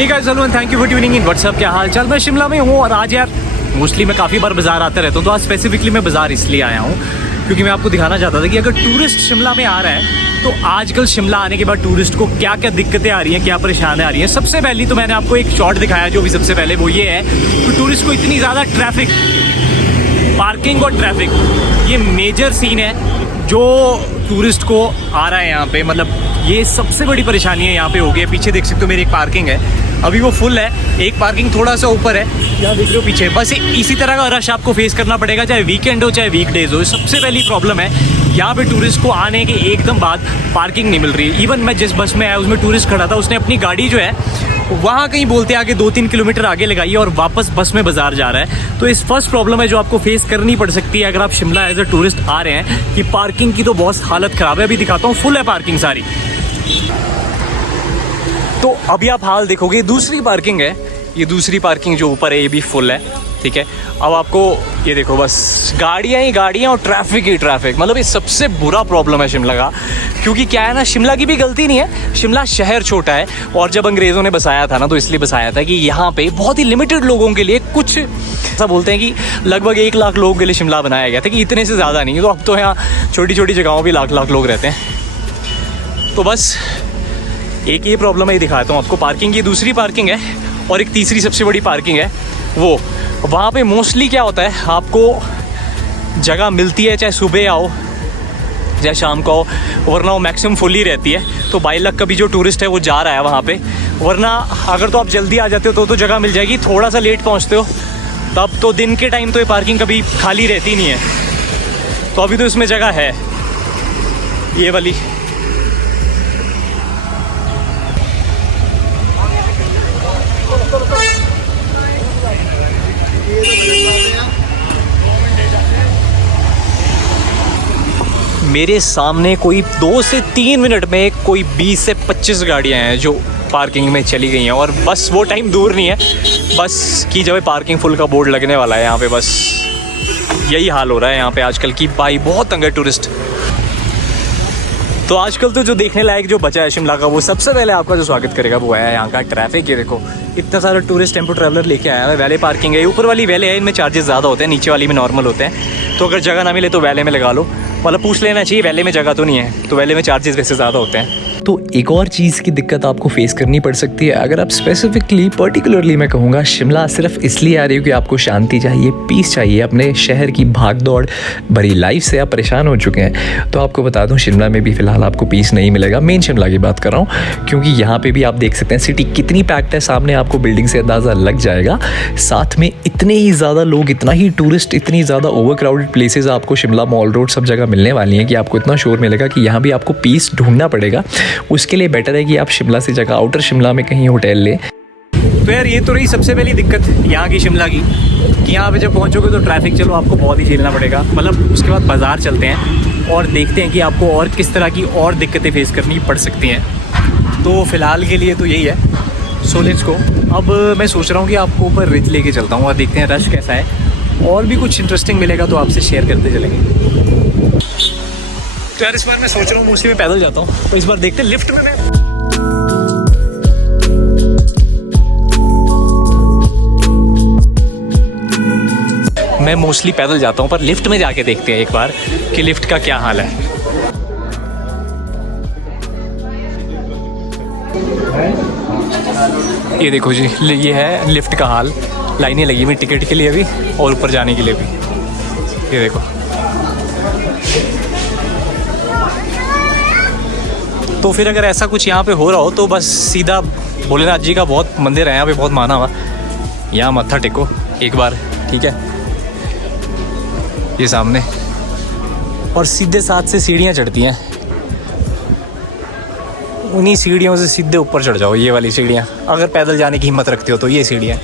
Hey guys, hello and thank you for tuning in. What's up, क्या हाल चाल। मैं शिमला में हूँ और आज यार मोस्टली मैं काफ़ी बार बाज़ार आता रहता हूँ, तो आज स्पेसिफिकली मैं बाज़ार इसलिए आया हूँ क्योंकि मैं आपको दिखाना चाहता था कि अगर टूरिस्ट शिमला में आ रहा है तो आजकल शिमला आने के बाद टूरिस्ट को क्या क्या दिक्कतें आ रही हैं, क्या परेशानियाँ आ रही हैं। सबसे पहली तो मैंने आपको एक शॉट दिखाया जो भी सबसे पहले, वो ये है कि टूरिस्ट को इतनी ज़्यादा ट्रैफिक, पार्किंग और ट्रैफिक, ये मेजर सीन है जो टूरिस्ट को आ रहा है यहाँ पे। मतलब ये सबसे बड़ी परेशानी है यहाँ पे हो गई है। पीछे देख सकते हो मेरी एक पार्किंग है, अभी वो फुल है, एक पार्किंग थोड़ा सा ऊपर है, यहाँ देख रहे हो पीछे। बस इसी तरह का रश आपको फेस करना पड़ेगा, चाहे वीकेंड हो चाहे वीकडेज हो। सबसे पहली प्रॉब्लम है यहाँ पे टूरिस्ट को आने के एकदम बाद पार्किंग नहीं मिल रही है। इवन मैं जिस बस में आया उसमें टूरिस्ट खड़ा था, उसने अपनी गाड़ी जो है वहाँ कहीं बोलते आगे 2-3 किलोमीटर आगे लगाई है और वापस बस में बाजार जा रहा है। तो इस फर्स्ट प्रॉब्लम है जो आपको फेस करनी पड़ सकती है अगर आप शिमला एज अ टूरिस्ट आ रहे हैं कि पार्किंग की तो बहुत हालत ख़राब है। अभी दिखाता हूँ, फुल है पार्किंग सारी। तो अभी आप हाल देखोगे, दूसरी पार्किंग है, ये दूसरी पार्किंग जो ऊपर है ये भी फुल है, ठीक है। अब आपको ये देखो, बस गाड़ियाँ ही गाड़ियाँ और ट्रैफिक ही ट्रैफिक। मतलब ये सबसे बुरा प्रॉब्लम है शिमला का, क्योंकि क्या है ना, शिमला की भी गलती नहीं है, शिमला शहर छोटा है और जब अंग्रेज़ों ने बसाया था ना तो इसलिए बसाया था कि यहाँ पे बहुत ही लिमिटेड लोगों के लिए, कुछ ऐसा बोलते हैं कि लगभग 1 लाख लोगों के लिए शिमला बनाया गया था, कि इतने से ज़्यादा नहीं। तो अब तो यहाँ छोटी छोटी जगहों भी लाख लाख लोग रहते हैं। तो बस एक ये प्रॉब्लम है, ये दिखाता हूँ आपको। पार्किंग की दूसरी पार्किंग है और एक तीसरी सबसे बड़ी पार्किंग है वो, वहाँ पे मोस्टली क्या होता है, आपको जगह मिलती है चाहे सुबह आओ चाहे शाम को आओ, वरना वो मैक्सिमम फुल ही रहती है। तो बाई लक कभी जो टूरिस्ट है वो जा रहा है वहाँ पे, वरना अगर तो आप जल्दी आ जाते हो तो जगह मिल जाएगी। थोड़ा सा लेट पहुँचते हो तब तो दिन के टाइम तो ये पार्किंग कभी खाली रहती नहीं है। तो अभी तो इसमें जगह है, ये वाली। मेरे सामने कोई 2 से 3 मिनट में कोई 20 से 25 गाड़ियाँ हैं जो पार्किंग में चली गई हैं। और बस वो टाइम दूर नहीं है, बस की जब पार्किंग फुल का बोर्ड लगने वाला है यहाँ पे, बस यही हाल हो रहा है यहाँ पे आजकल की। भाई बहुत तंग है टूरिस्ट। तो आजकल तो जो देखने लायक जो बचा है शिमला का, वो सबसे पहले आपका जो स्वागत करेगा वो है यहाँ का ट्रैफिक। ये देखो, इतना सारा टूरिस्ट टेम्पो ट्रैवलर लेके आया है। वैले पार्किंग है, ऊपर वाली वैले है, इनमें चार्जेस ज़्यादा होते हैं, नीचे वाली में नॉर्मल होते हैं। तो अगर जगह ना मिले तो वैले में लगा लो, मतलब पूछ लेना चाहिए, वैले में जगह तो नहीं है, तो वैले में चार्जेस वैसे ज़्यादा होते हैं। तो एक और चीज़ की दिक्कत आपको फेस करनी पड़ सकती है अगर आप स्पेसिफिकली पर्टिकुलरली मैं कहूँगा शिमला सिर्फ इसलिए आ रही हो कि आपको शांति चाहिए, पीस चाहिए, अपने शहर की भाग दौड़ भरी लाइफ से आप परेशान हो चुके हैं। तो आपको बता दूं, शिमला में भी फ़िलहाल आपको पीस नहीं मिलेगा। मेन शिमला की बात कर रहा हूँ, क्योंकि यहाँ पे भी आप देख सकते हैं सिटी कितनी पैक्ड है। सामने आपको बिल्डिंग से अंदाज़ा लग जाएगा। साथ में इतने ही ज़्यादा लोग, इतना ही टूरिस्ट, इतनी ज़्यादा ओवर क्राउडेड प्लेसेस आपको शिमला मॉल रोड सब जगह मिलने वाली हैं कि आपको इतना शोर मिलेगा कि यहाँ भी आपको पीस ढूंढना पड़ेगा। उसके लिए बेटर है कि आप शिमला से जगह आउटर शिमला में कहीं होटल लें। तो यार ये तो रही सबसे पहली दिक्कत यहाँ की शिमला की, कि यहाँ पे जब पहुँचोगे तो ट्रैफिक चलो आपको बहुत ही झेलना पड़ेगा। मतलब उसके बाद बाज़ार चलते हैं और देखते हैं कि आपको और किस तरह की और दिक्कतें फेस करनी पड़ सकती हैं। तो फ़िलहाल के लिए तो यही है, सो लेट्स गो। अब मैं सोच रहा हूँ कि आपको ऊपर रिज लेके चलता हूँ और देखते हैं रश कैसा है, और भी कुछ इंटरेस्टिंग मिलेगा तो आपसे शेयर करते चलेंगे। तो यार इस बार मैं सोच रहा हूँ मोस्टली मैं पैदल जाता हूँ, तो इस बार देखते हैं लिफ्ट में मैं मोस्टली पैदल जाता हूँ, पर लिफ्ट में जाके देखते हैं एक बार कि लिफ्ट का क्या हाल है। ये देखो जी, ये है लिफ्ट का हाल। लाइनें लगी हुई टिकट के लिए अभी और ऊपर जाने के लिए भी, ये देखो। तो फिर अगर ऐसा कुछ यहाँ पे हो रहा हो तो बस सीधा भोलेनाथ जी का बहुत मंदिर है यहाँ पे, बहुत माना हुआ, यहाँ मत्था टेको एक बार, ठीक है, ये सामने। और सीधे साथ से सीढ़ियाँ चढ़ती हैं, उन्हीं सीढ़ियों से सीधे ऊपर चढ़ जाओ, ये वाली सीढ़ियाँ, अगर पैदल जाने की हिम्मत रखते हो तो ये सीढ़ियाँ।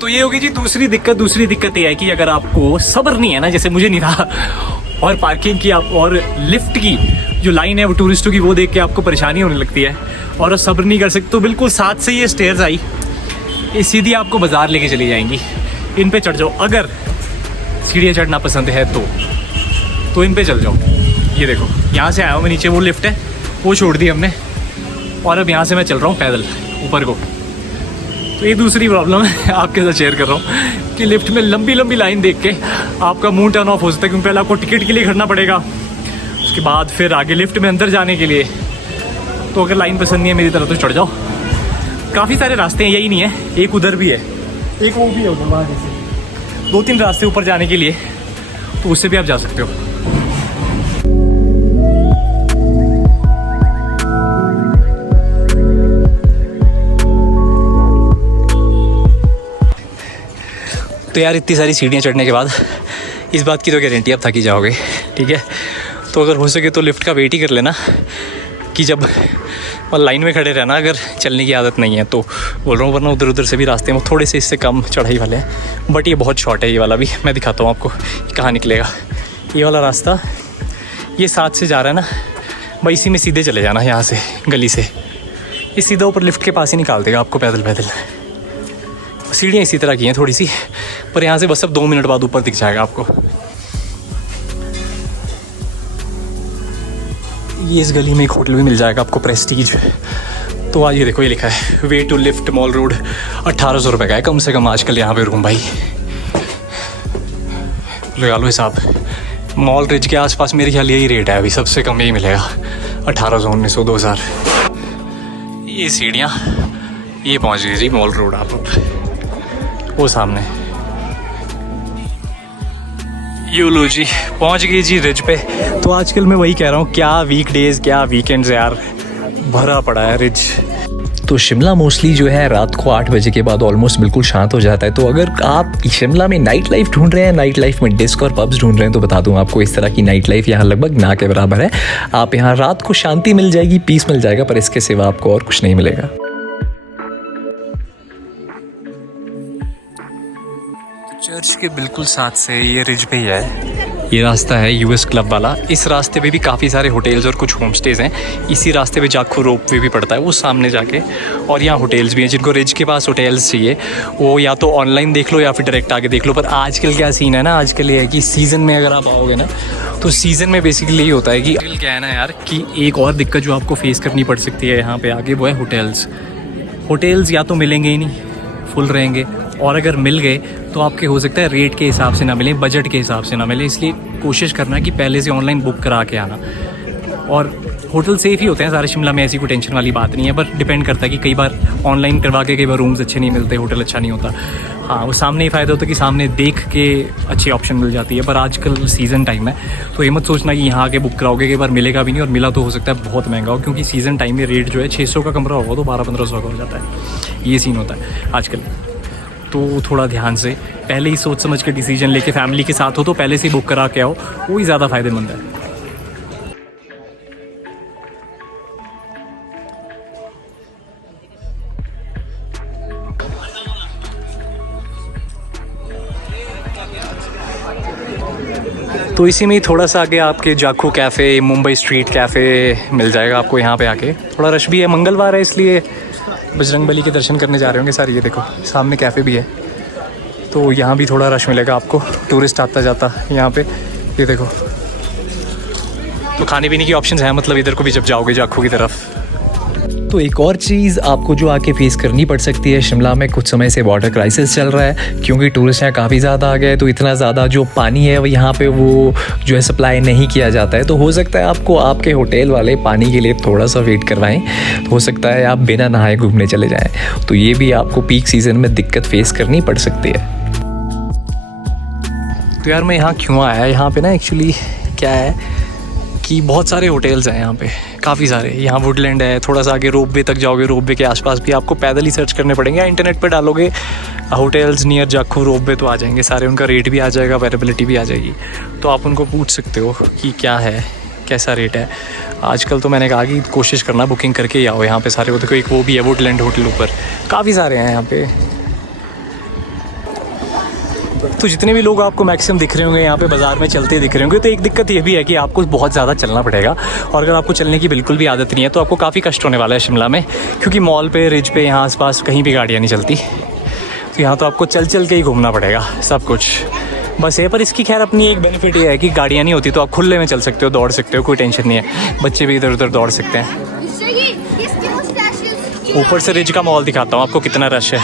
तो ये होगी जी दूसरी दिक्कत। दूसरी दिक्कत ये है कि अगर आपको सब्र नहीं है ना, जैसे मुझे नहीं था, और पार्किंग की आप और लिफ्ट की जो लाइन है वो टूरिस्टों की, वो देख के आपको परेशानी होने लगती है और सब्र नहीं कर सकते, तो बिल्कुल साथ से ये स्टेयर्स आई, ये सीधी आपको बाज़ार लेके चली जाएंगी। इन पे चढ़ जाओ, अगर सीढ़ियाँ चढ़ना पसंद है तो इन पे चल जाओ। ये देखो, यहाँ से आया हूँ मैं नीचे, वो लिफ्ट है वो छोड़ दी हमने, और अब यहाँ से मैं चल रहा हूँ पैदल ऊपर को। तो ये दूसरी प्रॉब्लम है आपके साथ शेयर कर रहा हूँ कि लिफ्ट में लंबी लंबी लाइन देख के आपका मुंह टर्न ऑफ हो सकता है, क्योंकि पहले आपको टिकट के लिए खड़ना पड़ेगा, उसके बाद फिर आगे लिफ्ट में अंदर जाने के लिए। तो अगर लाइन पसंद नहीं है मेरी तरह तो चढ़ जाओ। काफ़ी सारे रास्ते हैं, यही नहीं है, एक उधर भी है, एक वो भी है उधर, वहाँ जैसे 2-3 रास्ते ऊपर जाने के लिए, तो उससे भी आप जा सकते हो। तो यार इतनी सारी सीढ़ियाँ चढ़ने के बाद इस बात की तो गारंटी आप थक ही जाओगे, ठीक है। तो अगर हो सके तो लिफ्ट का वेट ही कर लेना कि जब लाइन में खड़े रहना, अगर चलने की आदत नहीं है तो बोल रहा हूँ, वरना उधर उधर से भी रास्ते में थोड़े से इससे कम चढ़ाई वाले हैं, बट ये बहुत शॉर्ट है। ये वाला भी मैं दिखाता हूँ आपको कहाँ निकलेगा। ये वाला रास्ता ये 7 से जा रहा है ना भाई, इसी में सीधे चले जाना यहाँ से गली से, ये सीधा ऊपर लिफ्ट के पास ही निकाल देगा आपको पैदल पैदल। सीढ़ियाँ इसी तरह की हैं थोड़ी सी, पर यहाँ से बस अब 2 मिनट बाद ऊपर दिख जाएगा आपको। ये इस गली में एक होटल भी मिल जाएगा आपको, प्रेस्टीज। तो आज ये देखो, ये लिखा है way to lift mall road, 1800 रुपये का है कम से कम आजकल यहाँ पे रूम भाई, लगा लो हिसाब। मॉल रिज के आसपास मेरे ख्याल यही रेट है अभी, सबसे कम यही मिलेगा, 1800, 1900, 2000। ये सीढ़ियाँ ये पहुँच गई जी मॉल रोड, आप वो सामने यू लो जी, पहुंच गई जी रिज पे। तो आजकल मैं वही कह रहा हूँ, क्या वीकडेज क्या वीकेंड्स यार, भरा पड़ा है रिज। तो शिमला मोस्टली जो है रात को 8 बजे के बाद ऑलमोस्ट बिल्कुल शांत हो जाता है। तो अगर आप शिमला में नाइट लाइफ ढूंढ रहे हैं, नाइट लाइफ में डिस्क और पब्स ढूंढ रहे हैं, तो बता दूं आपको इस तरह की नाइट लाइफ यहाँ लगभग ना के बराबर है। आप यहाँ रात को शांति मिल जाएगी, पीस मिल जाएगा, पर इसके सिवा आपको और कुछ नहीं मिलेगा। चर्च के बिल्कुल साथ से ये रिज पे ही है, ये रास्ता है यूएस क्लब वाला। इस रास्ते पे भी काफ़ी सारे होटल्स और कुछ होम स्टेज हैं। इसी रास्ते पे जाखू रोप वे भी पड़ता है वो सामने जाके, और यहाँ होटल्स भी हैं। जिनको रिज के पास होटल्स चाहिए वो या तो ऑनलाइन देख लो या फिर डायरेक्ट आके देख लो। पर आजकल क्या सीन है ना, आजकल ये है कि सीज़न में अगर आप आओगे ना, तो सीज़न में बेसिकली यही होता है कि क्या है ना यार, कि एक और दिक्कत जो आपको फेस करनी पड़ सकती है यहाँ पर आगे, वो है होटल्स। होटल्स या तो मिलेंगे ही नहीं, फुल रहेंगे, और अगर मिल गए तो आपके हो सकता है रेट के हिसाब से ना मिले, बजट के हिसाब से ना मिले। इसलिए कोशिश करना कि पहले से ऑनलाइन बुक करा के आना। और होटल सेफ ही होते हैं सारे शिमला में, ऐसी कोई टेंशन वाली बात नहीं है। पर डिपेंड करता है कि कई बार ऑनलाइन करवा के कई बार रूम्स अच्छे नहीं मिलते, होटल अच्छा नहीं होता। हाँ, वो सामने ही फ़ायदा होता है कि सामने देख के अच्छी ऑप्शन मिल जाती है। पर आजकल सीज़न टाइम है, तो ये मत सोचना कि यहाँ आके बुक कराओगे कई बार मिलेगा भी नहीं, और मिला तो हो सकता है बहुत महंगा हो, क्योंकि सीज़न टाइम में रेट जो है 600 का कमरा होगा तो 1200-1500 का हो जाता है। ये सीन होता है आजकल। तो थोड़ा ध्यान से पहले ही सोच समझ के डिसीजन लेके, फैमिली के साथ हो तो पहले से ही बुक करा के आओ, वो ही ज़्यादा फ़ायदेमंद है। तो इसी में ही थोड़ा सा आगे आपके Jakhu cafe, Mumbai street cafe मिल जाएगा आपको। यहाँ पे आके थोड़ा रश भी है, मंगलवार है इसलिए बजरंगबली के दर्शन करने जा रहे होंगे सारे। ये देखो सामने कैफ़े भी है, तो यहाँ भी थोड़ा रश मिलेगा आपको, टूरिस्ट आता जाता यहाँ पे। ये देखो, तो खाने पीने की ऑप्शंस हैं मतलब इधर को भी जब जाओगे जाखू की तरफ। तो एक और चीज़ आपको जो आके फेस करनी पड़ सकती है, शिमला में कुछ समय से वाटर क्राइसिस चल रहा है, क्योंकि टूरिस्ट यहाँ काफ़ी ज़्यादा आ गए। तो इतना ज़्यादा जो पानी है वो यहाँ पे वो जो है सप्लाई नहीं किया जाता है। तो हो सकता है आपको आपके होटल वाले पानी के लिए थोड़ा सा वेट करवाएं, तो हो सकता है आप बिना नहाए घूमने चले जाएँ। तो ये भी आपको पीक सीज़न में दिक्कत फेस करनी पड़ सकती है। तो यार मैं यहाँ क्यों आया, यहाँ पे ना एक्चुअली क्या है कि बहुत सारे होटल्स हैं यहाँ पे, काफ़ी सारे। यहाँ वुडलैंड है, थोड़ा सा आगे रोपवे तक जाओगे, रोपवे के आसपास भी आपको पैदल ही सर्च करने पड़ेंगे, या इंटरनेट पे डालोगे होटल्स नियर जाखू रोपवे तो आ जाएंगे सारे, उनका रेट भी आ जाएगा, अवेलेबिलिटी भी आ जाएगी। तो आप उनको पूछ सकते हो कि क्या है, कैसा रेट है। आजकल तो मैंने कहा कि कोशिश करना बुकिंग करके ही आओ यहाँ पे सारे। वो देखो एक वो भी है वुडलैंड होटल ऊपर, काफ़ी सारे हैं यहाँ पे। तो जितने भी लोग आपको मैक्सिमम दिख रहे होंगे यहाँ पे बाज़ार में चलते दिख रहे होंगे, तो एक दिक्कत ये भी है कि आपको बहुत ज़्यादा चलना पड़ेगा। और अगर आपको चलने की बिल्कुल भी आदत नहीं है तो आपको काफ़ी कष्ट होने वाला है शिमला में, क्योंकि मॉल पे, रिज पे, यहाँ आसपास कहीं भी गाड़ियाँ नहीं चलती। तो यहाँ तो आपको चल चल के ही घूमना पड़ेगा सब कुछ, बस है। पर इसकी खैर अपनी एक बेनिफिट ये है कि गाड़ियाँ नहीं होती तो आप खुले में चल सकते हो, दौड़ सकते हो, कोई टेंशन नहीं है। बच्चे भी इधर उधर दौड़ सकते हैं। ऊपर से रिज का मॉल दिखाता हूँ आपको कितना रश है।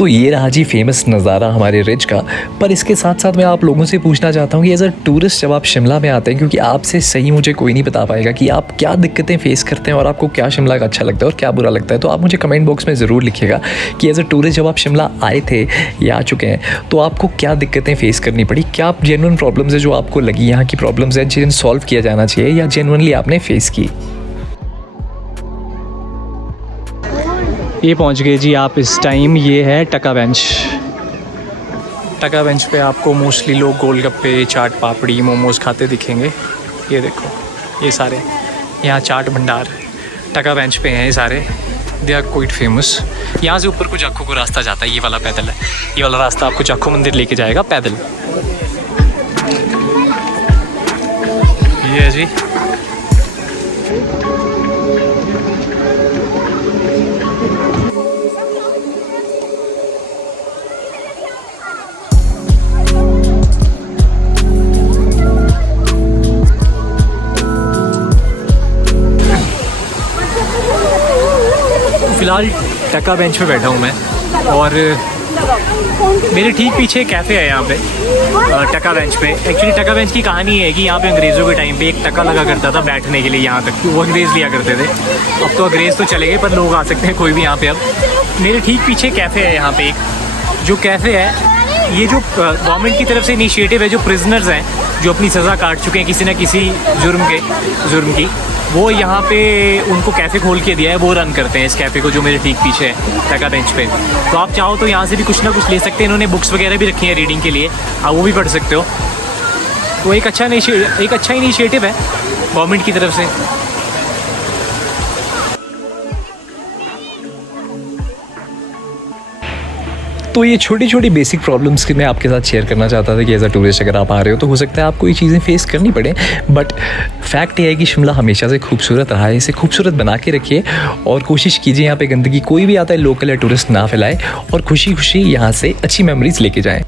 तो ये रहा जी फेमस नज़ारा हमारे रिज का। पर इसके साथ साथ मैं आप लोगों से पूछना चाहता हूँ कि एज अ टूरिस्ट जब आप शिमला में आते हैं, क्योंकि आपसे सही मुझे कोई नहीं बता पाएगा कि आप क्या दिक्कतें फेस करते हैं और आपको क्या शिमला का अच्छा लगता है और क्या बुरा लगता है, तो आप मुझे कमेंट बॉक्स में ज़रूर लिखिएगा कि एज अ टूरिस्ट जब आप शिमला आए थे या आ चुके हैं तो आपको क्या दिक्कतें फेस करनी पड़ी, क्या जेन्युइन प्रॉब्लम्स है जो आपको लगी, यहाँ की प्रॉब्लम्स है जिन्हें सॉल्व किया जाना चाहिए या जेन्युइनली आपने फेस की। ये पहुंच गए जी आप इस टाइम। ये है टका बेंच। टका बेंच पे आपको मोस्टली लोग गोलगप्पे, चाट पापड़ी, मोमोज खाते दिखेंगे। ये देखो ये सारे यहाँ चाट भंडार टका बेंच पे हैं ये सारे। They are quite famous. यहाँ से ऊपर को जाखू को रास्ता जाता है, ये वाला पैदल है। ये वाला रास्ता आपको जाखू मंदिर लेके जाएगा पैदल। ये है जी फ़िलहाल टका बेंच पे बैठा हूँ मैं और मेरे ठीक पीछे कैफ़े है यहाँ पे टका बेंच पे। एक्चुअली टका बेंच की कहानी है कि यहाँ पे अंग्रेज़ों के टाइम पे एक टका लगा करता था बैठने के लिए यहाँ तक, वो अंग्रेज़ लिया करते थे। अब तो अंग्रेज़ तो चले गए पर लोग आ सकते हैं कोई भी यहाँ पे। अब मेरे ठीक पीछे कैफ़े है यहाँ पे एक, जो कैफ़े है ये जो गवर्नमेंट की तरफ से इनिशिएटिव है, जो प्रिजनर्स हैं जो अपनी सज़ा काट चुके हैं किसी न किसी जुर्म की, वो यहाँ पे उनको कैफ़े खोल के दिया है, वो रन करते हैं इस कैफ़े को जो मेरे ठीक पीछे है टका बेंच पे। तो आप चाहो तो यहाँ से भी कुछ ना कुछ ले सकते हैं। इन्होंने बुक्स वगैरह भी रखी हैं रीडिंग के लिए, आप वो भी पढ़ सकते हो। तो एक अच्छा इनिशिएटिव है गवर्नमेंट की तरफ से। तो ये छोटी छोटी बेसिक प्रॉब्लम्स की मैं आपके साथ शेयर करना चाहता था कि एज अ टूरिस्ट अगर आप आ रहे हो तो हो सकता है आपको ये चीज़ें फेस करनी पड़े, बट फैक्ट ये है कि शिमला हमेशा से खूबसूरत रहा है। इसे खूबसूरत बना के रखिए और कोशिश कीजिए यहाँ पे गंदगी कोई भी आता है लोकल या टूरिस्ट ना फैलाए और खुशी खुशी यहाँ से अच्छी मेमोरीज लेके जाएँ।